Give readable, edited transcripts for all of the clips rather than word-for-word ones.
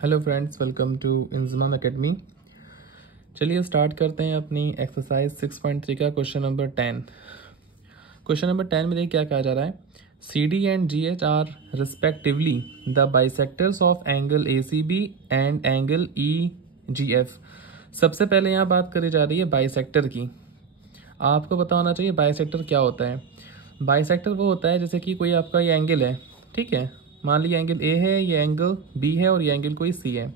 Hello friends, welcome to Inzamam academy. चलिए स्टार्ट करते हैं अपनी एक्सरसाइज 6.3 का क्वेश्चन नंबर 10। क्वेश्चन नंबर 10 में देखिए क्या कहा जा रहा है। C D and G H are respectively the bisectors of angle A C B and angle E G F. सबसे पहले यहाँ बात करी जा रही है बाइसेक्टर की। आपको पता होना चाहिए बाइसेक्टर क्या होता है। बाइसेक्टर वो होता है जैसे कि कोई आपका ये एंगल है, ठीक है, मान लीजिए एंगल ए है, ये एंगल बी है और ये एंगल कोई सी है।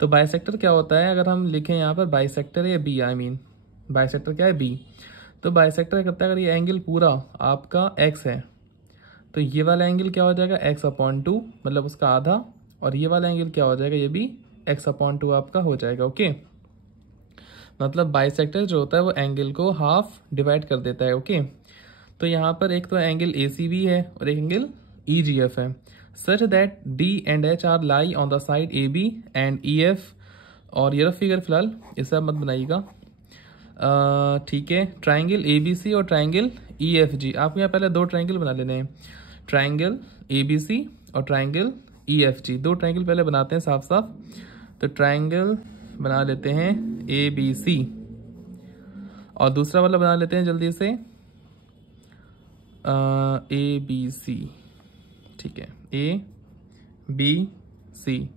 तो बाइसेक्टर क्या होता है, अगर हम लिखें यहाँ पर बाइसेक्टर है बी, आई मीन बाइसेक्टर क्या है बी। तो बाइसेक्टर करता है, अगर ये एंगल पूरा आपका एक्स है तो ये वाला एंगल क्या हो जाएगा x/2, मतलब उसका आधा, और ये वाला एंगल क्या हो जाएगा, ये भी x/2 आपका हो जाएगा। ओके, मतलब बाइसेक्टर जो होता है वो एंगल को हाफ डिवाइड कर देता है। ओके, तो यहाँ पर एक तो एंगल ए सी बी है और एक एंगल ई जी एफ है। Such that D and H are lie on the side A B and E F. और ये फिगर फिलहाल इसे आप मत बनाइएगा, ठीक है। ट्राइंगल ए बी सी और ट्राइंगल ई एफ जी, आपको यहाँ पहले दो ट्राइंगल बना लेने हैं, ट्राइंगल ए बी सी और ट्राइंगल ई एफ जी। दो ट्राइंगल पहले बनाते हैं साफ साफ। तो ट्राइंगल बना लेते हैं ए बी सी और दूसरा वाला बना लेते हैं जल्दी से ए बी सी, ठीक है, ए बी सी।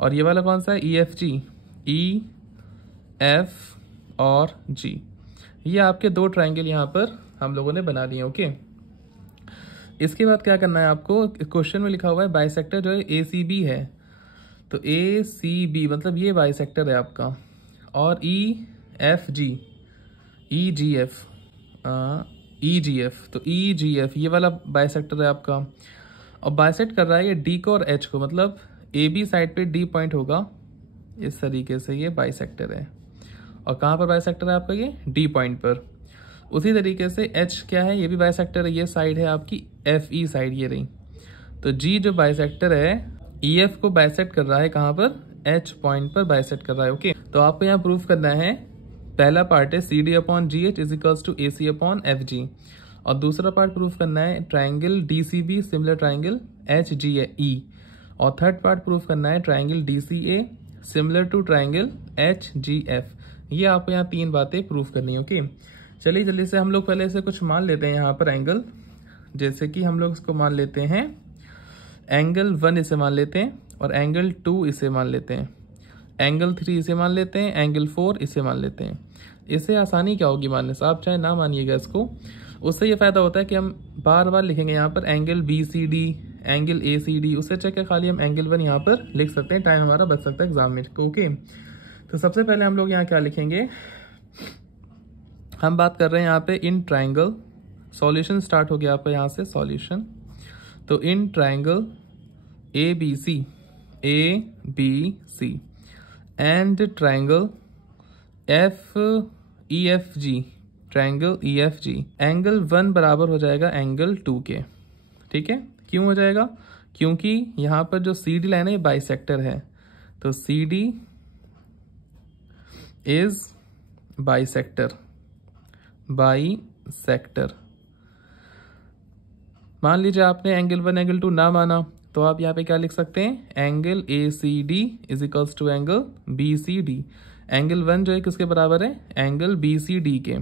और ये वाला कौन सा है, ई एफ जी, ई एफ और जी। ये आपके दो ट्राइंगल यहाँ पर हम लोगों ने बना लिए। ओके, इसके बाद क्या करना है आपको, क्वेश्चन में लिखा हुआ है बाइसेक्टर जो है ए सी बी है। तो ए सी बी मतलब ये बाइसेक्टर है आपका, और ई एफ जी, ई जी एफ, ई जी एफ, तो ई जी एफ ये वाला बाइसेक्टर है आपका। और बाइसेक्ट कर रहा है ये डी को और एच को, मतलब ए बी साइड पे डी पॉइंट होगा, इस तरीके से ये बाइसेक्टर है। और कहाँ पर बाइसेक्टर है आपका, ये डी पॉइंट पर। उसी तरीके से एच क्या है, ये भी बाइसेक्टर है, ये साइड है आपकी एफ ई साइड, ये रही। तो जी जो बाइसेक्टर है ई एफ को बाइसेक्ट कर रहा है कहाँ पर, एच पॉइंट पर बाइसेक्ट कर रहा है। ओके, तो आपको यहाँ प्रूफ करना है, पहला पार्ट है C D upon G H is equals to A C upon F G, और दूसरा पार्ट प्रूफ करना है triangle D C B similar triangle H G E, और थर्ड पार्ट प्रूफ करना है triangle D C A similar to triangle H G F. ये आपको यहाँ तीन बातें प्रूफ करनी है। ओके, चलिए जल्दी से हम लोग पहले से कुछ मान लेते हैं यहाँ पर एंगल। जैसे कि हम लोग इसको मान लेते हैं एंगल 1 इसे मान लेते हैं, और एंगल 2 इसे मान लेते हैं, एंगल 3 इसे मान लेते हैं, एंगल 4 इसे मान लेते हैं। इससे आसानी क्या होगी मानने से, आप चाहे ना मानिएगा इसको, उससे ये फायदा होता है कि हम बार बार लिखेंगे यहाँ पर angle B C D, angle A C D, उससे अच्छा क्या खाली हम एंगल 1 यहाँ पर लिख सकते हैं, टाइम हमारा बच सकता है एग्जाम में। ओके, तो सबसे पहले हम लोग यहाँ क्या लिखेंगे, हम बात कर रहे हैं यहाँ पे इन ट्राइंगल, सॉल्यूशन स्टार्ट हो गया आपका यहाँ से सॉल्यूशन। तो in triangle A B C and triangle F E F G, triangle E F G, angle 1 बराबर हो जाएगा एंगल 2 के। ठीक है, क्यों हो जाएगा, क्योंकि यहाँ पर जो सी डी लाइन है ये बाइसेक्टर है। तो C D is bisector, bisector. मान लीजिए आपने एंगल 1 एंगल 2 ना माना, तो आप यहाँ पे क्या लिख सकते हैं, angle A C D is equals to angle B C D. Angle 1 जो है किसके बराबर है, एंगल बी सी डी के,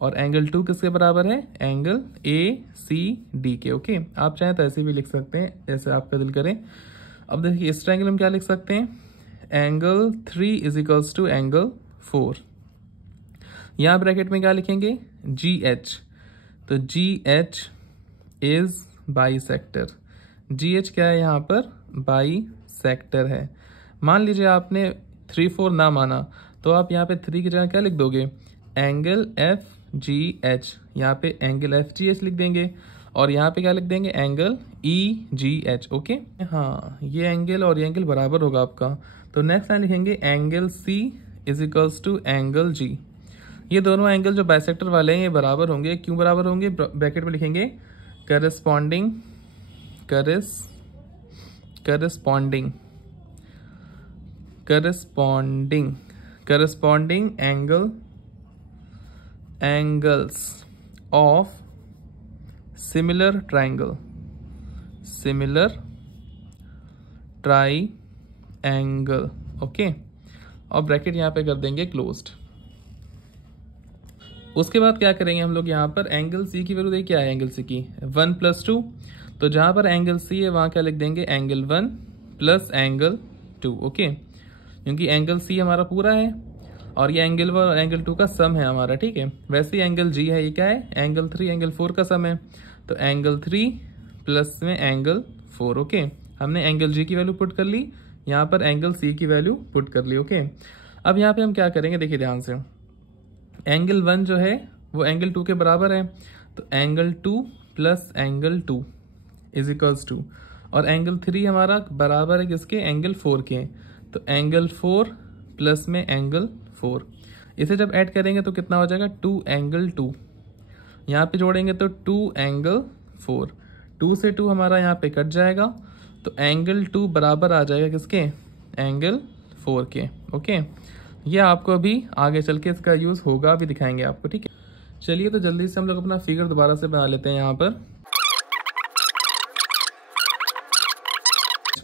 और एंगल 2 किसके बराबर है, एंगल ए सी डी के। ओके, आप चाहें तो ऐसे भी लिख सकते हैं, जैसे आपका दिल करे। अब देखिए इस ट्रायंगल में क्या लिख सकते हैं, angle 3 is equals to angle 4। यहाँ ब्रैकेट में क्या लिखेंगे, जी एच। तो G H is bisector, G H क्या है यहाँ पर, बाइसेक्टर है। मान लीजिए आपने 3 4 ना माना, तो आप यहाँ पे 3 की जगह क्या लिख दोगे, एंगल एफ जी एच, यहाँ पे एंगल एफ जी एच लिख देंगे, और यहाँ पे क्या लिख देंगे, एंगल ई जी एच। ओके, हाँ, ये एंगल और ये एंगल बराबर होगा आपका। तो नेक्स्ट लाइन लिखेंगे angle C is equals to angle G. ये दोनों एंगल जो बाइसेक्टर वाले हैं ये बराबर होंगे। क्यों बराबर होंगे, ब्रैकेट में लिखेंगे corresponding, corresponding angles of similar triangle angle, okay, और ब्रैकेट यहाँ पे कर देंगे क्लोज्ड। उसके बाद क्या करेंगे हम लोग, यहाँ पर एंगल सी की वैल्यू देखिए क्या है एंगल सी की 1 + 2, तो जहाँ पर एंगल सी है वहाँ क्या लिख देंगे एंगल 1 + एंगल 2, ओके, क्योंकि एंगल सी हमारा पूरा है और ये एंगल 1 और एंगल 2 का सम है हमारा, ठीक है। वैसे ही एंगल जी है, ये क्या है एंगल 3 एंगल 4 का सम है, तो एंगल 3 प्लस में एंगल 4, ओके। हमने एंगल जी की वैल्यू पुट कर ली, यहाँ पर एंगल सी की वैल्यू पुट कर ली, ओके। अब यहाँ पे हम क्या करेंगे देखिए ध्यान से, एंगल 1 जो है वो एंगल 2 के बराबर है, तो एंगल 2 + एंगल 2 = 2, और एंगल 3 हमारा बराबर है किसके एंगल 4 के, तो एंगल 4 प्लस में एंगल 4, इसे जब ऐड करेंगे तो कितना हो जाएगा 2 एंगल 2, यहाँ पे जोड़ेंगे तो 2 एंगल 4, 2 से 2 हमारा यहाँ पे कट जाएगा, तो एंगल 2 बराबर आ जाएगा किसके एंगल 4 के, ओके। ये आपको अभी आगे चल के इसका यूज होगा, अभी दिखाएंगे आपको, ठीक है। चलिए तो जल्दी से हम लोग अपना फिगर दोबारा से बना लेते हैं। यहाँ पर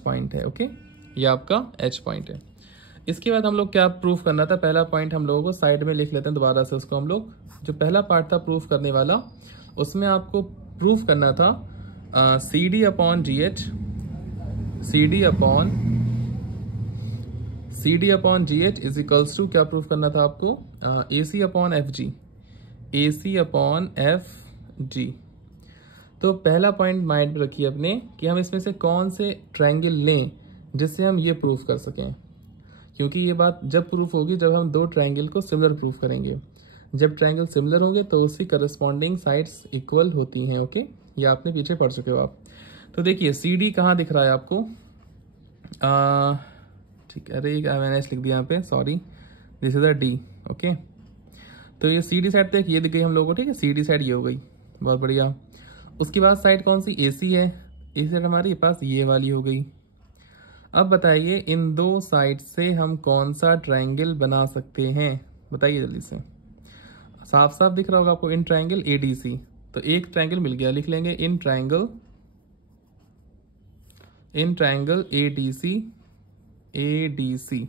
पॉइंट है, ओके, ये आपका एच पॉइंट है। इसके बाद हम लोग क्या प्रूफ करना था, पहला पॉइंट हम लोगों को साइड में लिख लेते हैं दोबारा से उसको हम लोग, जो पहला पार्ट था प्रूफ करने वाला, उसमें आपको प्रूफ करना था C D upon G H, C D upon G H = क्या प्रूफ करना था आपको A C upon F G, A C upon F G. तो पहला पॉइंट माइंड में रखिए अपने कि हम इसमें से कौन से ट्रायंगल लें जिससे हम ये प्रूफ कर सकें, क्योंकि ये बात जब प्रूफ होगी जब हम दो ट्रायंगल को सिमिलर प्रूफ करेंगे। जब ट्रायंगल सिमिलर होंगे तो उसकी करस्पॉन्डिंग साइड्स इक्वल होती हैं, ओके, ये आपने पीछे पढ़ चुके हो आप। तो देखिए सी डी कहाँ दिख रहा है आपको, ठीक है, अरे मैंने लिख दिया यहाँ पे, sorry, this is a D, okay. तो ये सी डी साइड तक ये दिख गई हम लोगों को, ठीक है, सी डी साइड ये हो गई, बहुत बढ़िया। उसके बाद साइड कौन सी ए सी है, ए साइड हमारे पास ये वाली हो गई। अब बताइए इन दो साइड से हम कौन सा ट्रायंगल बना सकते हैं, बताइए जल्दी से। साफ साफ दिख रहा होगा आपको, इन ट्रायंगल ए डी सी, तो एक ट्रायंगल मिल गया, लिख लेंगे इन ट्रायंगल ए डी सी।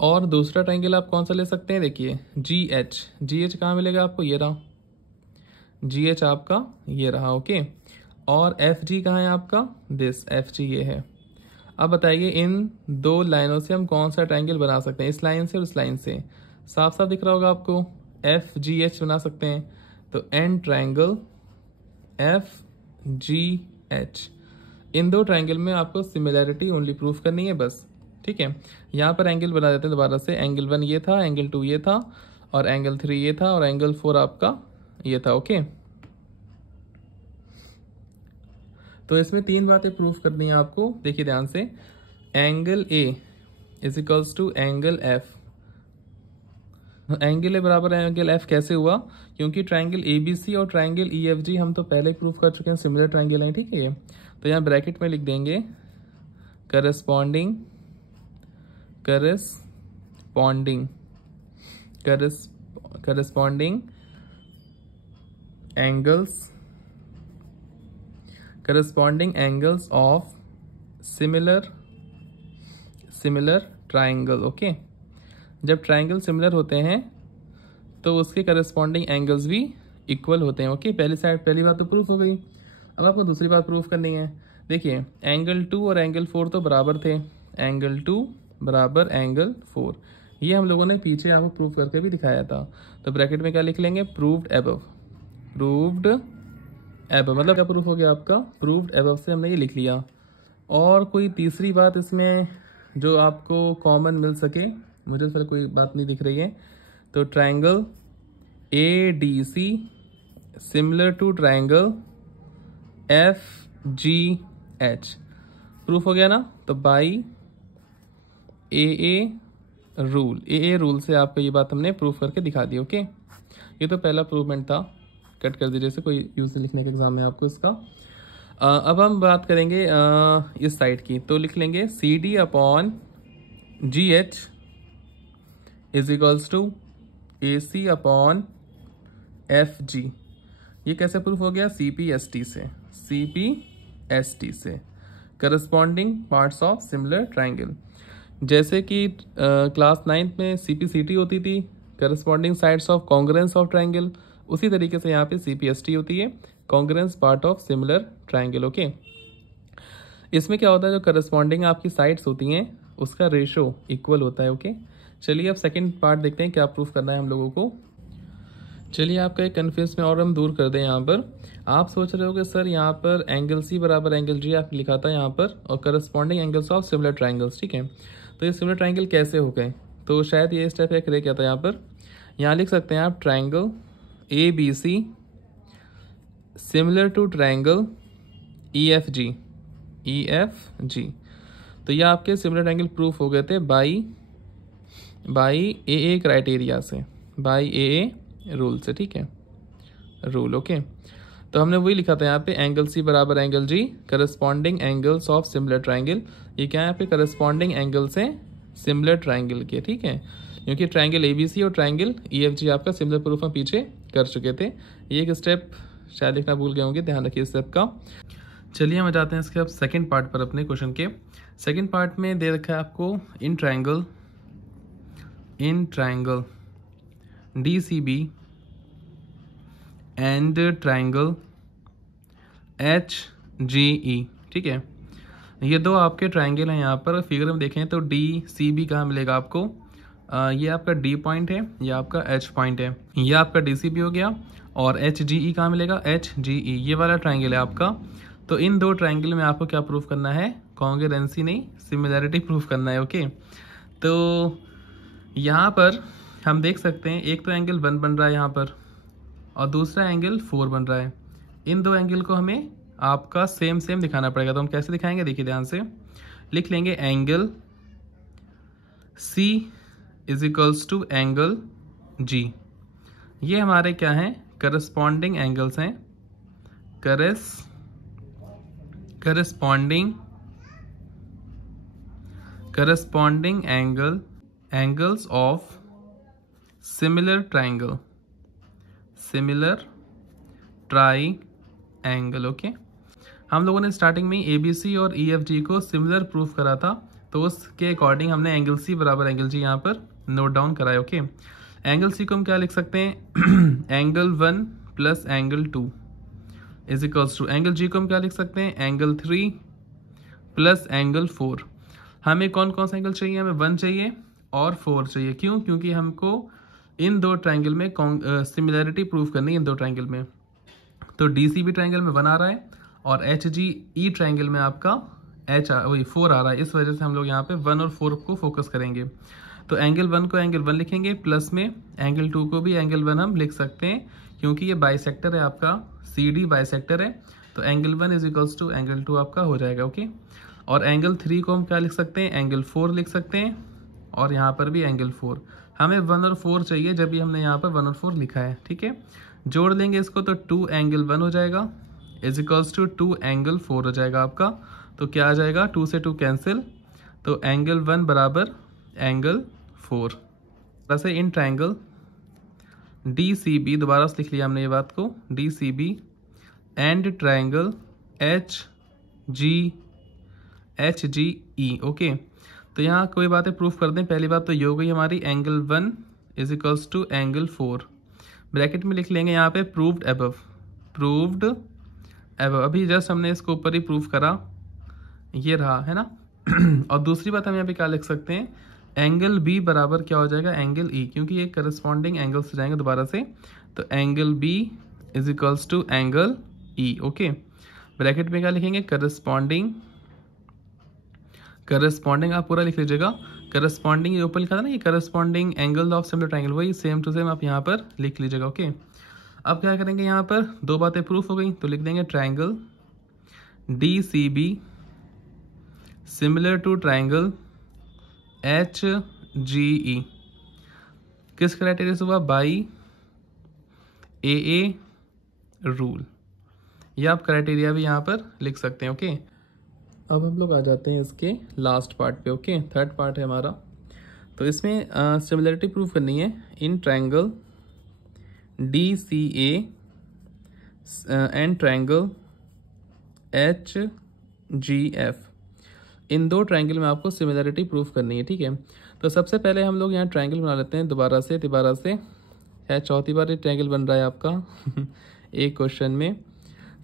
और दूसरा ट्रायंगल आप कौन सा ले सकते हैं, देखिए जी एच कहाँ मिलेगा आपको, ये रहा जी एच आपका, ये रहा, ओके। और एफ जी कहाँ है आपका, दिस एफ जी ये है। अब बताइए इन दो लाइनों से हम कौन सा ट्रायंगल बना सकते हैं, इस लाइन से और इस लाइन से, साफ साफ दिख रहा होगा आपको, एफ जी एच बना सकते हैं। तो in triangle F G H, इन दो ट्रायंगल में आपको सिमिलैरिटी ओनली प्रूफ करनी है बस, ठीक है। यहाँ पर एंगल बना देते हैं दोबारा से, एंगल 1 ये था, एंगल 2 ये था, और एंगल 3 ये था, और एंगल 4 आपका ये था, ओके। तो इसमें तीन बातें प्रूफ करनी है आपको, देखिए ध्यान से। Angle A = angle F, angle A बराबर एंगल एफ कैसे हुआ, क्योंकि ट्रायंगल ए बी सी और ट्रायंगल ई एफ जी हम तो पहले ही प्रूफ कर चुके हैं, सिमिलर ट्रायंगल हैं, ठीक है। तो यहाँ ब्रैकेट में लिख देंगे corresponding angles of similar triangle, okay. जब ट्रायंगल सिमिलर होते हैं तो उसके करस्पॉन्डिंग एंगल्स भी इक्वल होते हैं, ओके। पहली बात तो प्रूफ हो गई। अब आपको दूसरी बात प्रूफ करनी है, देखिए एंगल 2 और एंगल 4 तो बराबर थे, एंगल 2 बराबर एंगल 4, ये हम लोगों ने पीछे आपको प्रूफ करके भी दिखाया था। तो ब्रैकेट में क्या लिख लेंगे, प्रूव्ड एबव मतलब क्या प्रूफ हो गया आपका, प्रूव्ड एबव से हमने ये लिख लिया। और कोई तीसरी बात इसमें जो आपको कॉमन मिल सके, मुझे फिर कोई बात नहीं दिख रही है। तो triangle A D C similar to triangle F G H, proof हो गया ना। तो बाई ए रूल से आपको ये बात हमने प्रूफ करके दिखा दी, ओके। ये तो पहला प्रूवमेंट था, कट कर दीजिए, से कोई यूज लिखने के एग्जाम में आपको इसका। अब हम बात करेंगे इस साइड की, तो लिख लेंगे C D upon G H = A C upon F G. ये कैसे प्रूफ हो गया, सी पी एस टी से। Corresponding parts of similar triangle. जैसे कि क्लास 9th में CPCT होती थी, corresponding sides of congruence of triangle, उसी तरीके से यहाँ पे CPST होती है, congruence part of similar triangle. Okay, इसमें क्या होता है, जो करस्पॉन्डिंग आपकी साइड्स होती हैं उसका रेशो इक्वल होता है। ओके, चलिए अब सेकंड पार्ट देखते हैं क्या प्रूफ करना है हम लोगों को। चलिए आपका एक कन्फ्यूजन और हम दूर कर दें। यहाँ पर आप सोच रहे हो कि सर यहाँ पर एंगल C बराबर एंगल G आप लिखा था यहाँ पर, और corresponding angles of similar triangles, ठीक है। तो ये सिमिलर ट्राइंगल कैसे हो गए, तो शायद ये स्टेप एक रह गया था यहाँ पर। यहाँ लिख सकते हैं आप triangle ABC similar to triangle EFG। तो ये आपके सिमिलर ट्राइंगल प्रूफ हो गए थे बाई AA क्राइटेरिया से, बाई AA रूल से, ठीक है, रूल। ओके, तो हमने वही लिखा था यहाँ पे एंगल C बराबर angle G, corresponding angles of similar triangle. ये क्या है यहाँ पे, करस्पॉन्डिंग एंगल्स हैं सिमिलर ट्राइंगल के, ठीक है, क्योंकि ट्राइंगल ABC और ट्राइंगल EFG आपका सिमिलर प्रूफ हम पीछे कर चुके थे। ये एक स्टेप शायद लिखना भूल गए होंगे, ध्यान रखिए इस स्टेप का। चलिए हम जाते हैं इसके अब सेकंड पार्ट पर अपने क्वेश्चन के। सेकंड पार्ट में दे रखा है आपको in triangle DCB and triangle HGE, ठीक है। ये दो आपके ट्राइंगल हैं। यहाँ पर फिगर में देखें तो DCB कहाँ मिलेगा आपको, ये आपका D पॉइंट है, ये आपका H पॉइंट है, ये आपका DCB हो गया। और HGE कहाँ मिलेगा, HGE ये वाला ट्राइंगल है आपका। तो इन दो ट्राइंगल में आपको क्या प्रूफ करना है, कॉन्ग्रुएंसी नहीं, सिमिलैरिटी प्रूफ करना है। ओके, तो यहाँ पर हम देख सकते हैं एक तो एंगल 1 बन रहा है यहाँ पर, और दूसरा एंगल 4 बन रहा है। इन दो एंगल को हमें आपका सेम दिखाना पड़ेगा। तो हम कैसे दिखाएंगे, देखिए ध्यान से लिख लेंगे, angle C is equals to angle G। ये हमारे क्या हैं, करस्पॉन्डिंग एंगल्स हैं, corresponding angles of similar triangle, okay. हम लोगों ने स्टार्टिंग में ABC और EFG को सिमिलर प्रूफ करा था, तो उसके अकॉर्डिंग हमने एंगल C बराबर एंगल G यहाँ पर नोट डाउन कराया। ओके, एंगल C को हम क्या लिख सकते हैं, angle 1 plus angle 2 is equals to, angle G को हम क्या लिख सकते हैं, एंगल 3 प्लस एंगल 4। हमें कौन कौन सा एंगल चाहिए, हमें 1 चाहिए और 4 चाहिए। क्यों, क्योंकि हमको इन दो ट्राइंगल में सिमिलैरिटी प्रूफ करनी है, इन दो ट्राइंगल में। तो DCB ट्राइंगल में 1 आ रहा है और HGE ट्राइंगल में आपका 4 आ रहा है। इस वजह से हम लोग यहाँ पे 1 और 4 को फोकस करेंगे। तो एंगल 1 को एंगल 1 लिखेंगे, प्लस में एंगल 2 को भी एंगल 1 हम लिख सकते हैं, क्योंकि ये बाइसेक्टर है आपका, CD बाइसेक्टर है। तो angle 1 is equals to angle 2 आपका हो जाएगा। ओके, और एंगल 3 को हम क्या लिख सकते हैं, एंगल 4 लिख सकते हैं, और यहाँ पर भी एंगल 4। हमें 1 और 4 चाहिए, जब भी हमने यहाँ पर 1 और 4 लिखा है, ठीक है। जोड़ लेंगे इसको तो 2 एंगल 1 हो जाएगा इज इक्वल्स टू 2 एंगल 4 हो जाएगा आपका। तो क्या आ जाएगा, 2 से 2 कैंसिल, तो एंगल 1 बराबर एंगल 4। वैसे इन ट्राइंगल DCB, दोबारा से लिख लिया हमने ये बात को, DCB and triangle HGE। Okay, तो यहाँ कोई बातें प्रूफ कर दें। पहली बात तो ये हो गई हमारी, angle 1 is equals to angle 4, bracket में लिख लेंगे यहाँ पे प्रूव्ड अबव। अभी जस्ट हमने इसको ऊपर ही प्रूफ करा, ये रहा है ना। और दूसरी बात हम यहाँ पे क्या लिख सकते हैं, एंगल B बराबर क्या हो जाएगा, एंगल E, क्योंकि ये करस्पॉन्डिंग एंगल्स हो जाएंगे दोबारा से। तो angle B is equals to angle E। Okay, bracket में क्या लिखेंगे, करस्पॉन्डिंग आप पूरा लिख लीजिएगा। करस्पॉन्डिंग ये ऊपर लिखा था ना, ये corresponding angle of similar triangle, वही सेम टू सेम आप यहाँ पर लिख लीजिएगा। ओके, अब क्या करेंगे, यहाँ पर दो बातें प्रूफ हो गई, तो लिख देंगे triangle DCB similar to triangle HGE किस क्राइटेरिया से हुआ, बाई AA रूल। ये आप क्राइटेरिया भी यहाँ पर लिख सकते हैं। ओके, अब हम लोग आ जाते हैं इसके लास्ट पार्ट पे। ओके, थर्ड पार्ट है हमारा। तो इसमें सिमिलरिटी प्रूफ करनी है in triangle DCA and triangle HGF। इन दो ट्रायंगल में आपको सिमिलरिटी प्रूफ करनी है, ठीक है। तो सबसे पहले हम लोग यहाँ ट्रायंगल बना लेते हैं दोबारा से शायद चौथी बार ये ट्रायंगल बन रहा है आपका एक क्वेश्चन में।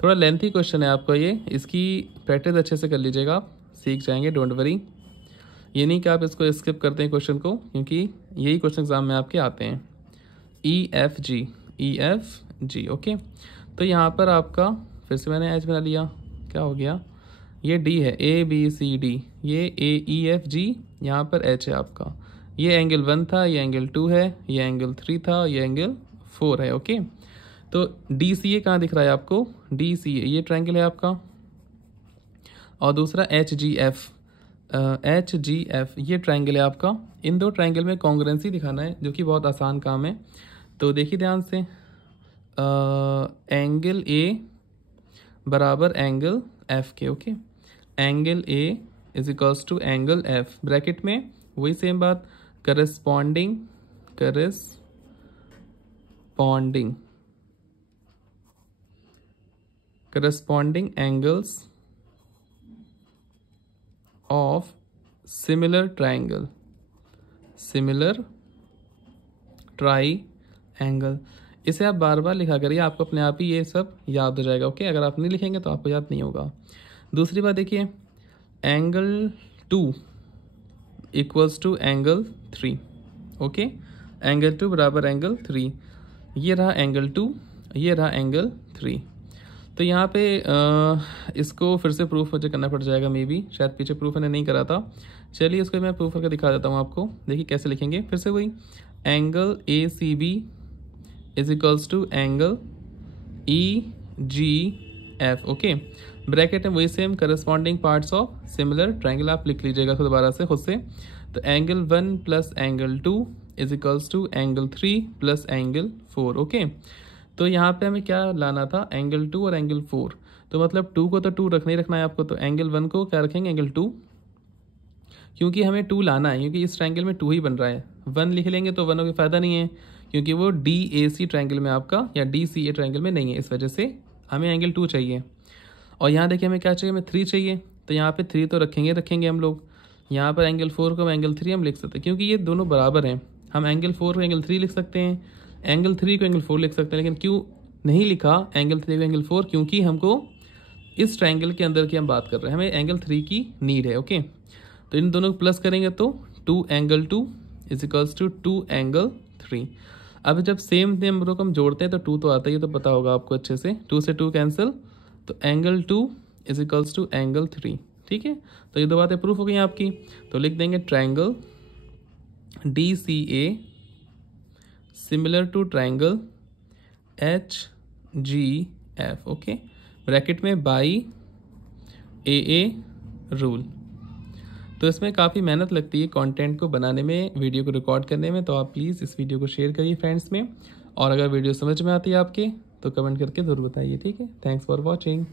थोड़ा लेंथी क्वेश्चन है आपका ये, इसकी प्रैक्टिस अच्छे से कर लीजिएगा, आप सीख जाएंगे, डोंट वरी। ये नहीं कि आप इसको स्किप करते हैं क्वेश्चन को, क्योंकि यही क्वेश्चन एग्जाम में आपके आते हैं। EFG, okay. तो यहाँ पर आपका फिर से मैंने एच बना लिया, क्या हो गया, ये डी है, ABCD, ये AEFG, यहाँ पर एच है आपका। ये एंगल 1 था, ये एंगल 2 है, ये एंगल 3 था, ये एंगल 4 है, ओके। तो DCA कहाँ दिख रहा है आपको, DCA ये ट्रायंगल है आपका। और दूसरा HGF ये ट्रायंगल है आपका। इन दो ट्रायंगल में कॉन्ग्रुएंसी दिखाना है, जो कि बहुत आसान काम है। तो देखिए ध्यान से, एंगल A बराबर एंगल F के, okay. Angle A is equals to angle F, ब्रैकेट में वही सेम बात, corresponding angles of similar triangle, इसे आप बार बार लिखा करिए, आपको अपने आप ही ये सब याद हो जाएगा, ओके। अगर आप नहीं लिखेंगे तो आपको याद नहीं होगा। दूसरी बात देखिए, angle 2 equals to angle 3, okay. Angle 2 बराबर एंगल 3, ये रहा एंगल 2, ये रहा एंगल 3। तो यहाँ पे इसको फिर से प्रूफ मुझे करना पड़ जाएगा, मे बी, शायद पीछे प्रूफ मैंने नहीं करा था। चलिए इसको मैं प्रूफ करके दिखा देता हूँ आपको, देखिए कैसे लिखेंगे। फिर से वही, angle ACB is equals to angle EGF, okay. Bracket में वही same, corresponding parts of similar triangle, आप लिख लीजिएगा तो दोबारा से खुद से। तो angle 1 plus angle 2 is equals to angle 3 plus angle 4, okay. तो यहाँ पे हमें क्या लाना था, एंगल 2 और एंगल 4। तो मतलब 2 को तो 2 रखना ही रखना है आपको, तो एंगल 1 को क्या रखेंगे, एंगल 2, क्योंकि हमें 2 लाना है, क्योंकि इस ट्रायंगल में 2 ही बन रहा है। 1 लिख लेंगे तो 1 का फ़ायदा नहीं है, क्योंकि वो DAC ट्रायंगल में आपका या DCA ट्रायंगल में नहीं है, इस वजह से हमें एंगल 2 चाहिए। और यहाँ देखिए हमें क्या चाहिए, हमें 3 चाहिए। तो यहाँ पे 3 तो रखेंगे हम लोग। यहाँ पर एंगल 4 को एंगल 3 हम लिख सकते हैं, क्योंकि ये दोनों बराबर हैं। हम एंगल 4 को एंगल 3 लिख सकते हैं, एंगल 3 को एंगल 4 लिख सकते हैं। लेकिन क्यों नहीं लिखा एंगल 3 को एंगल 4, क्योंकि हमको इस ट्रायंगल के अंदर की हम बात कर रहे हैं, हमें एंगल 3 की नीड है, ओके। तो इन दोनों को प्लस करेंगे तो 2 angle 2 is equals to 2 angle 3। अब जब सेम नंबरों को हम जोड़ते हैं तो 2 तो आता ही है, तो पता होगा आपको अच्छे से, 2 से 2 कैंसिल, तो angle 2 is equals to angle 3, ठीक है। तो ये दो बातें प्रूफ हो गई आपकी। तो लिख देंगे triangle DCA similar to triangle HGF, okay, bracket में बाई AA रूल। तो इसमें काफ़ी मेहनत लगती है कंटेंट को बनाने में, वीडियो को रिकॉर्ड करने में। तो आप प्लीज़ इस वीडियो को शेयर करिए फ्रेंड्स में, और अगर वीडियो समझ में आती है आपके तो कमेंट करके ज़रूर बताइए, ठीक है। Thanks for watching.